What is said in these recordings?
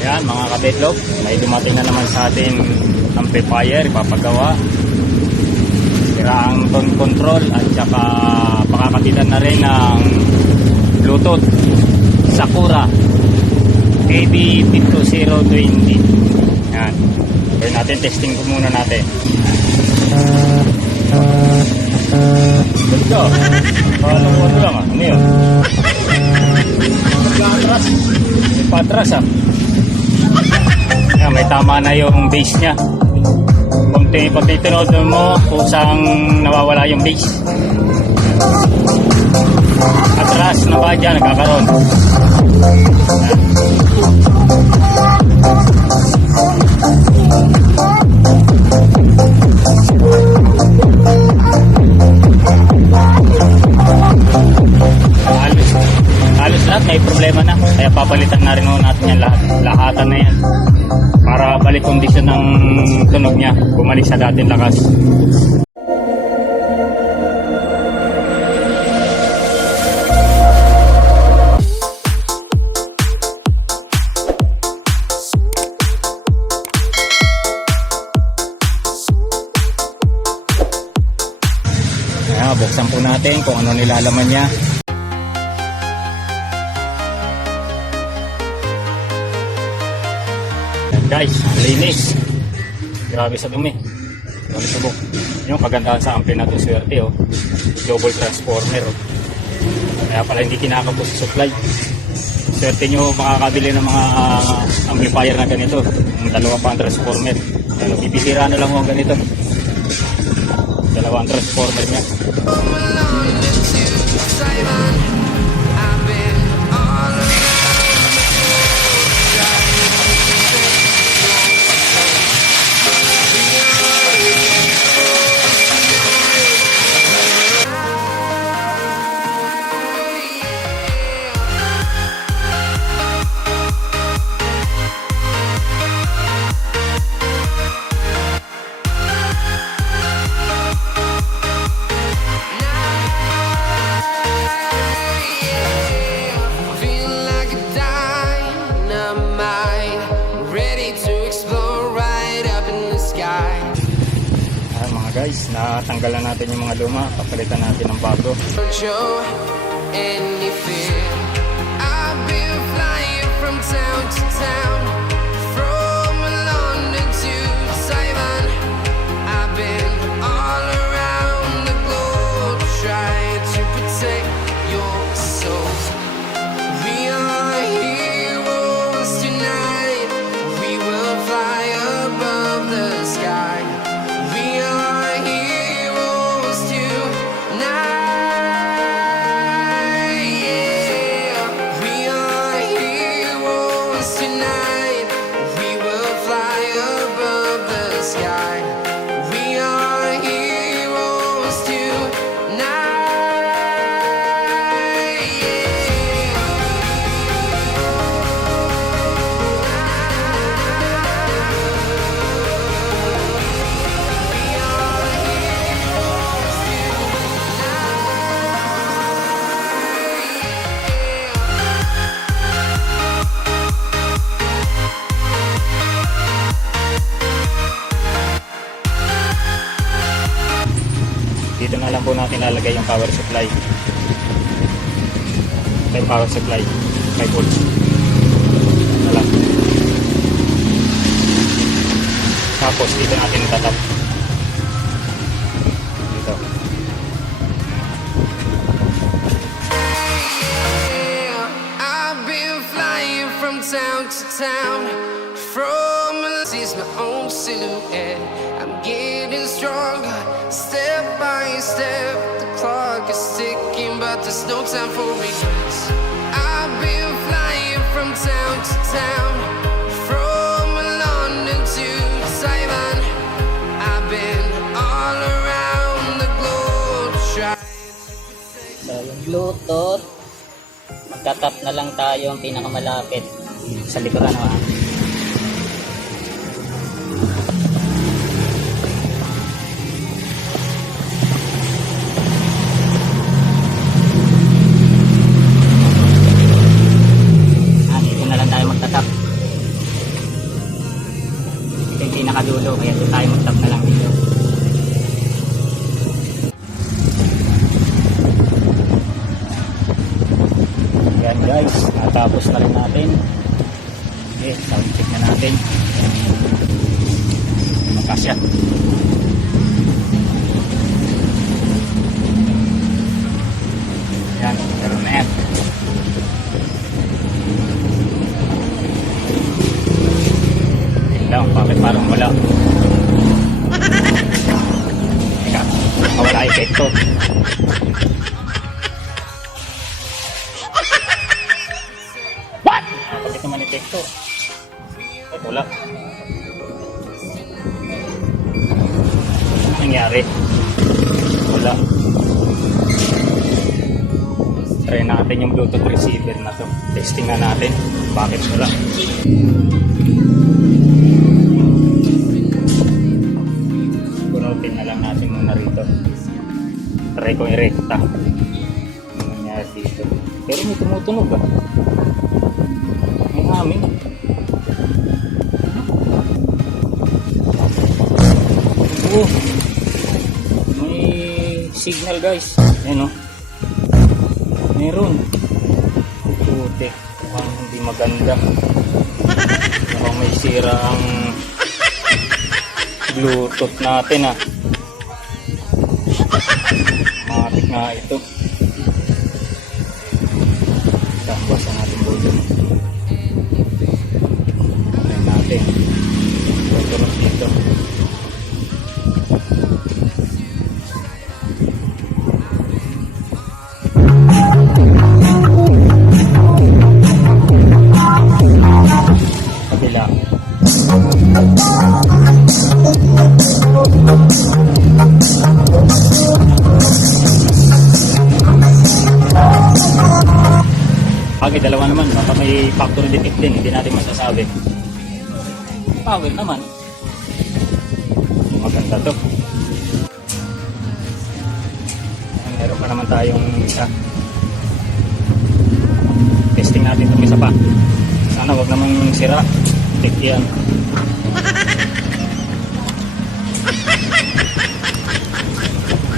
Ayan mga kabetlog, may dumating na naman sa atin amplifier, ipapagawa. Siraang tone control at saka pakakabitan na rin ng Bluetooth Sakura KB52020. Ayan. Gawin natin, testing ko muna natin. Ganda. Paano lang ah. Ano yun? Patras. May patras ah. Ayan, may tama na yung base nya. Pag tinod mo, kusang nawawala yung base. Atras na ba dyan, nagkakaroon. Halos lahat may problema na, kaya papalitan na rin natin yan lahat. Lahatan na yan para balik kondisyon ng tunog niya, bumalik sa dating lakas. Ayan, buksan po natin kung ano nilalaman niya. Guys, linis. Grabe sa dumi. Grabe sa buk. Yung kagandahan sa ampli na ito, swerte oh. Double transformer oh. Kaya pala hindi kinakapos sa supply. Swerte nyo makakabili ng mga amplifier na ganito. Yung dalawa pang transformer. Ano, bibisira na lang ang ganito. Dalawang transformer niya. Guys, natanggalan natin yung mga luma, papalitan natin ng bago. Dito na lang po natin lalagay yung power supply. Ito yung power supply 5 volts na lang. Tapos dito natin itatap dito. I've been flying from town to town, from sees my own silhouette. I'm getting stronger, step by step. The clock is ticking, but there's no time for regrets. I've been flying from town to town, from London to Taiwan. I've been all around the globe trying to protect. So yung Bluetooth, magtatap na lang tayo ang pinakamalapit sa likuran naman. Dito na lang tayo magtatap. pinakadulo, kaya doon tayo mag-tap na lang dito. Yan guys, natapos na rin natin. Okay, sound check na natin. Makasya. Yan, meron na yan. Yan lang, bakit parang wala? Teka, wala epekto. Bakit naman epekto? Ay, wala. Ano nangyari? Wala. Try natin yung Bluetooth receiver na to. Testing na natin. Bakit wala? Bunutin na lang natin muna rito. Try ko i-recta. Ano nangyari dito? Pero may tumutunog ah. May amin. Oo. May signal guys. Ayan o. Meron. Puti. Mukhang hindi maganda. Mukhang may sira ang Bluetooth natin ah. Matik nga ito. Bawasan natin volume. Ayan natin. Tutunog dito. Kabila. Bagay, dalawa naman. Baka may factory defect din. Hindi natin masasabi. Power naman. Maganda to. Meron pa naman tayong isa. Testing natin itong isa pa. Sana wag namang sira. Check yan.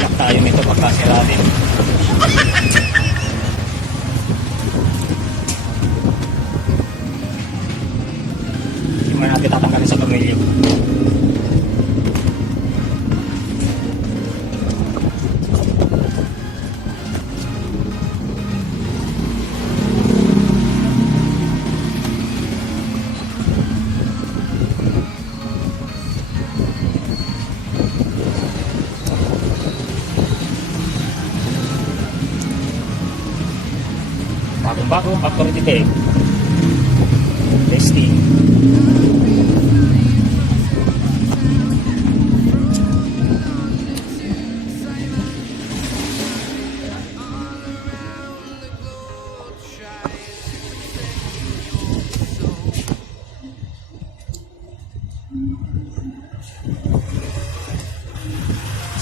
Lock tayo nito pagka sira din. Hindi mo natin tatanggalin sa pamilya. Bagong factory defect. Testing.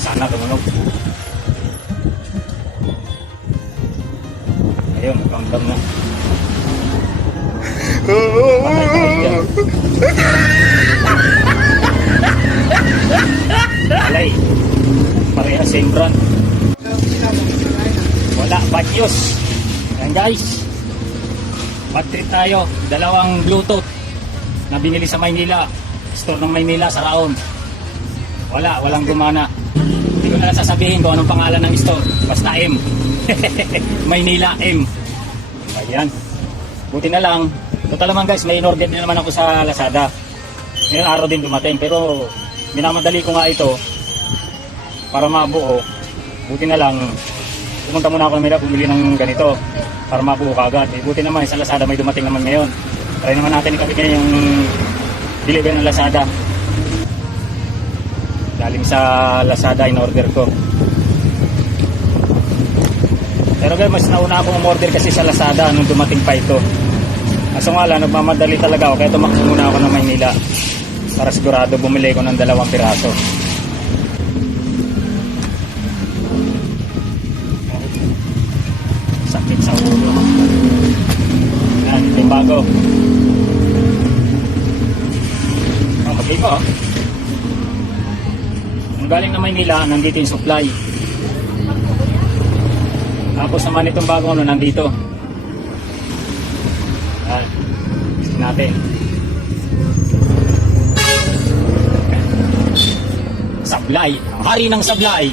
Sana tumunog. Ayun, countdown na. Patay tayo dyan. Alay. Pareha same brand. Wala, bad news. Yan guys. Bad trip tayo. Dalawang Bluetooth na binili sa Maynila. Store ng Maynila sa Raon. Walang gumana. Hindi ko na lang sasabihin kung anong pangalan ng store. Basta M. Maynila M. Ayan. Buti na lang. Total naman guys, may in-order din naman ako sa Lazada. Ngayon araw din dumating. Pero minamadali ko nga ito para mabuo. Buti na lang. Pumunta muna ako ng Maynila bumili ng ganito para mabuo kagad. Buti naman sa Lazada may dumating naman ngayon. Try naman natin ikapit ngayon yung delivery ng Lazada. Galing sa Lazada in-order ko. Pero guys, mas nauna akong umorder kasi sa Lazada nung dumating pa ito. Kaso nga lang, nagmamadali talaga ako. Kaya tumakbo muna ako ng Maynila para sigurado bumili ko ng 2 piraso. Sakit sa ulo. Yan, ito yung bago. Mag-iba oh. galing na Maynila, nandito yung supply. Tapos naman itong bagong ano, nandito. Yan. Tingnan natin. Supply. Ang hari ng supply.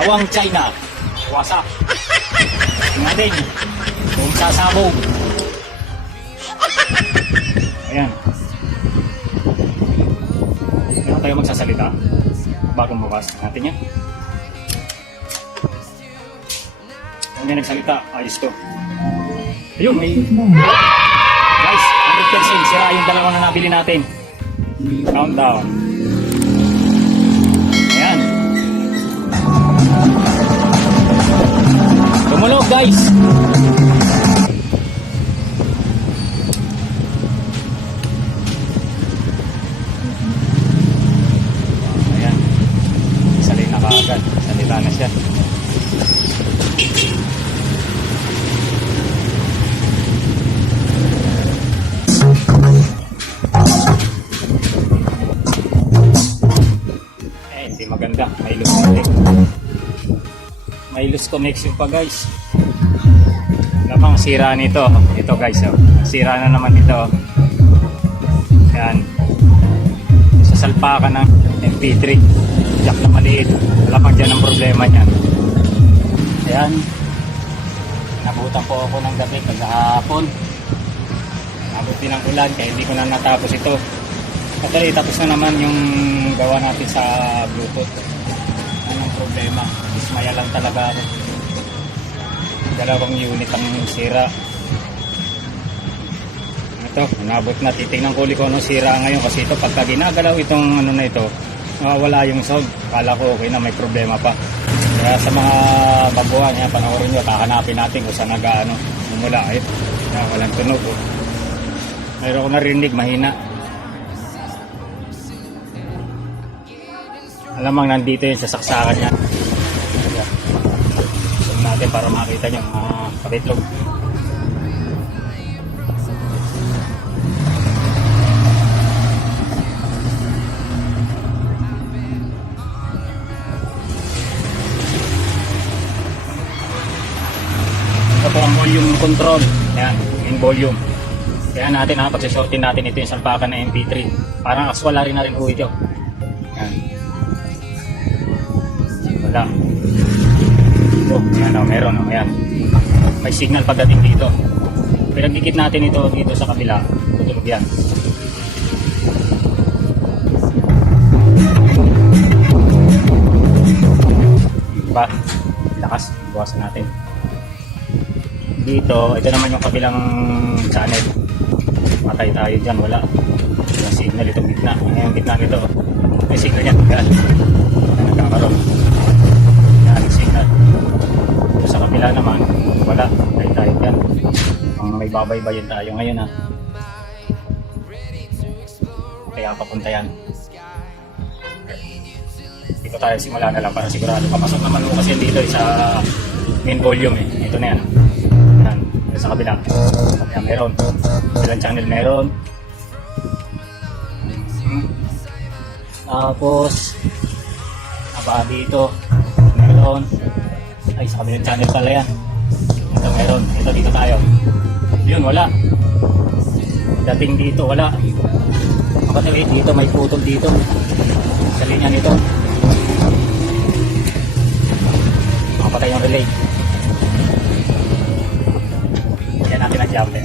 Gawang China. Wasak. Tingnan natin. Kung sasabog. Ayan. Kaya tayo magsasalita. Bagong bukas. Natin yan. Kung may nagsalita, ayos to. Ayun, may... Guys, 100% sira yung dalawa na nabili natin. Countdown. Ayan. Tumunog, guys. Ayan. Salay na kaagad. Salita na siya. Hindi maganda, may loose connection. May loose connection pa, guys. Namang sira nito. Ito, guys, oh. Sira na naman ito. Yan. Sasalpakan ng MP3 jack na maliit. Wala pang dyan ang problema niyan. Ayan. Nabutan po ako ng gabi kagahapon. Nabuti ng ulan kaya hindi ko na natapos ito. Actually, tapos na naman yung gawa natin sa Bluetooth. Anong problema? Ismaya lang talaga ako. Dalawang unit ang sira. Ito, nabot na. Titignan ko ulit kung anong sira ngayon. Kasi ito, pagka ginagalaw itong ano na ito, nawawala yung sound. Kala ko okay na, may problema pa. Kaya sa mga baguhan, yan, panoorin nyo, kahanapin natin kung saan nag-ano, mumula. Ay, walang tunog. Oh. Mayroon ko narinig, mahina. Alamang nandito yun sa saksakan niya. Zoom natin para makita nyo mga kabitlog. Ito po ang volume control. Ayan, in volume. Kaya natin pagsasortin natin ito yung salpakan na MP3. Parang aswala rin na rin po ito. Ayan. Wala. Oh, ayan o, meron o, ayan. May signal pagdating dito. Pinagdikit natin ito dito sa kabila. Tutulog yan. Diba? Lakas. Buwasan natin. Dito, ito naman yung kabilang channel. Patay tayo dyan, wala. Yung signal itong gitna. Yung gitna nito. May signal yan. Yan. Nagkakaroon. Yan, signal. Sa kabila naman, wala. Patay tayo dyan. May babaybayin tayo ngayon, ha. Kaya papunta yan. Dito tayo simula na lang para sigurado. Papasok naman mo kasi dito sa main volume eh. Ito na yan. Yan. Sa kabila. Yan, meron. Ilang channel meron. Tapos dito meron. Ay, sa kabilang channel pala yan. Ito meron. Ito dito tayo. Yun, wala. Dating dito, wala. Makatawid dito, may putol dito. Sa linya nito. Makapatay yung relay. Yan natin ang jumper.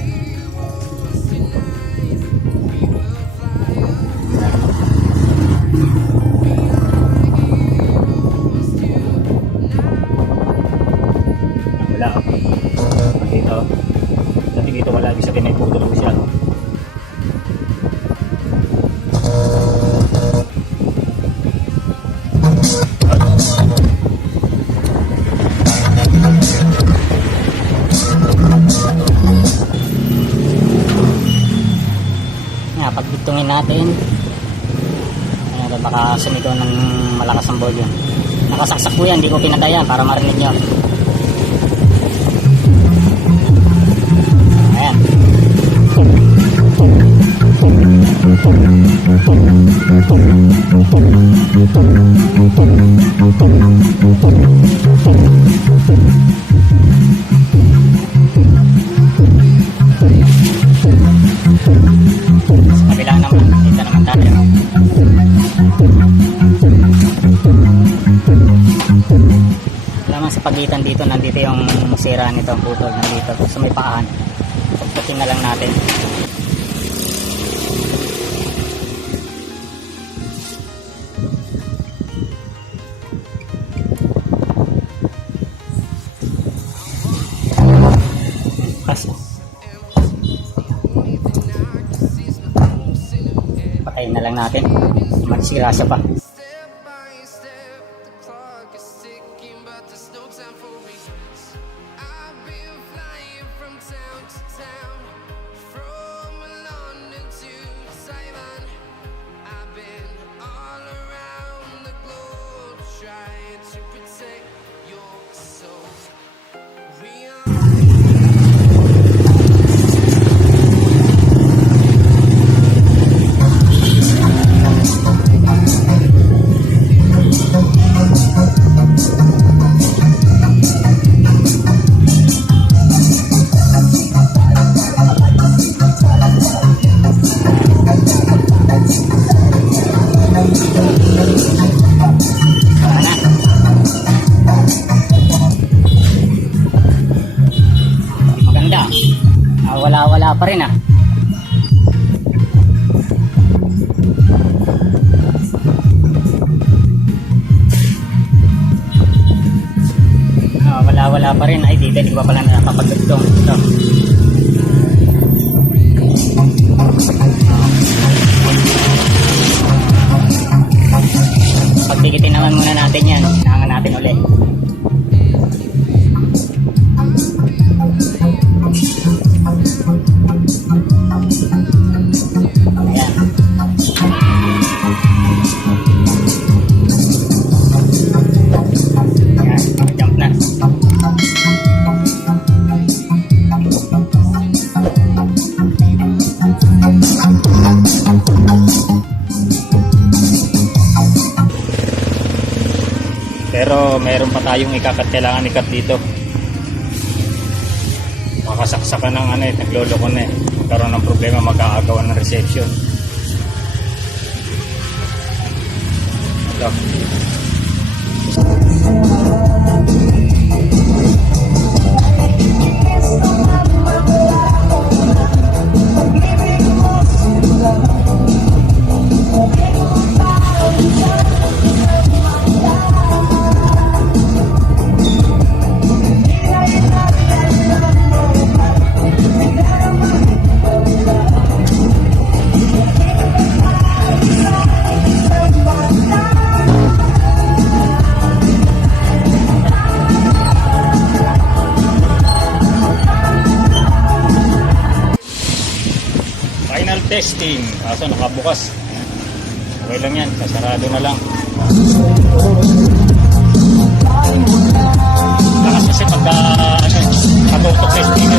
Wala. Dito. Dati dito wala. Ibig sabihin may putol siya. Pagbitungin natin, ayan, baka sumigaw ng malakas ang volume. Nakasaksak po yan, hindi ko pinatayan para marinig nyo. Ayan. Sa kabila naman, dito naman tayo. Lamang sa pagitan dito, nandito yung sira nito, ang putol nandito sa may paan. Pagputin na lang natin. Kaso patayin na lang natin, magsira siya pa. Step by step, the clock is ticking, but there's no time for regrets. I've been flying from town to town, from London to Taiwan. I've been all around the globe trying to protect your soul. We are Tama na. Maganda. Wala pa rin ah. Wala pa rin. Ay, di ba pala nakapagdugtong. Ito. Pagtikitin naman muna natin yan. Hinangan natin ulit. Ayan. Ayan, jump na. Pero meron pa tayong kailangan ikat dito. Makasaksakan ng nagloloko na eh. Magkaroon ng problema, mag-aagawan ng reception. Ito. Final testing. Kaso nakabukas. Okay lang yan. Sasarado na lang. Lakas kasi pagka pag-auto testing.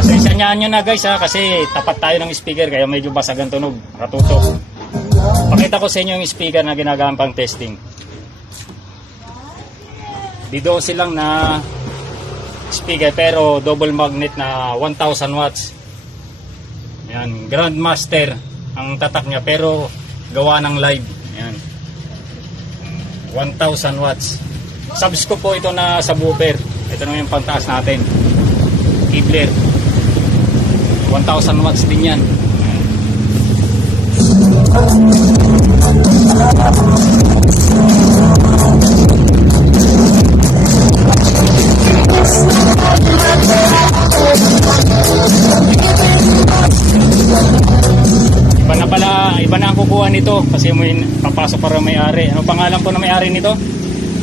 Pasensyahan nyo na guys ha, kasi tapat tayo ng speaker kaya medyo basag ang tunog, katutok. Pakita ko sa inyo yung speaker na ginagamit pang testing. D12 lang na speaker pero double magnet na 1000 watts. Yan, Grandmaster ang tatak niya pero gawa ng live. Yan. 1000 watts. Subscope po ito na subwoofer. Ito naman yung pantaas natin. Kibler. 1000 watts din yan. Iba na ang kukuha nito kasi may papasok para may-ari. Ano pangalan po na may-ari nito?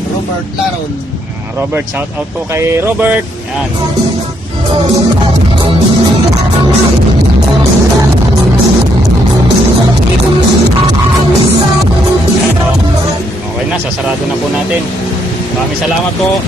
Robert Laron. Robert, shout out po kay Robert. Yan. natin. Maraming salamat po.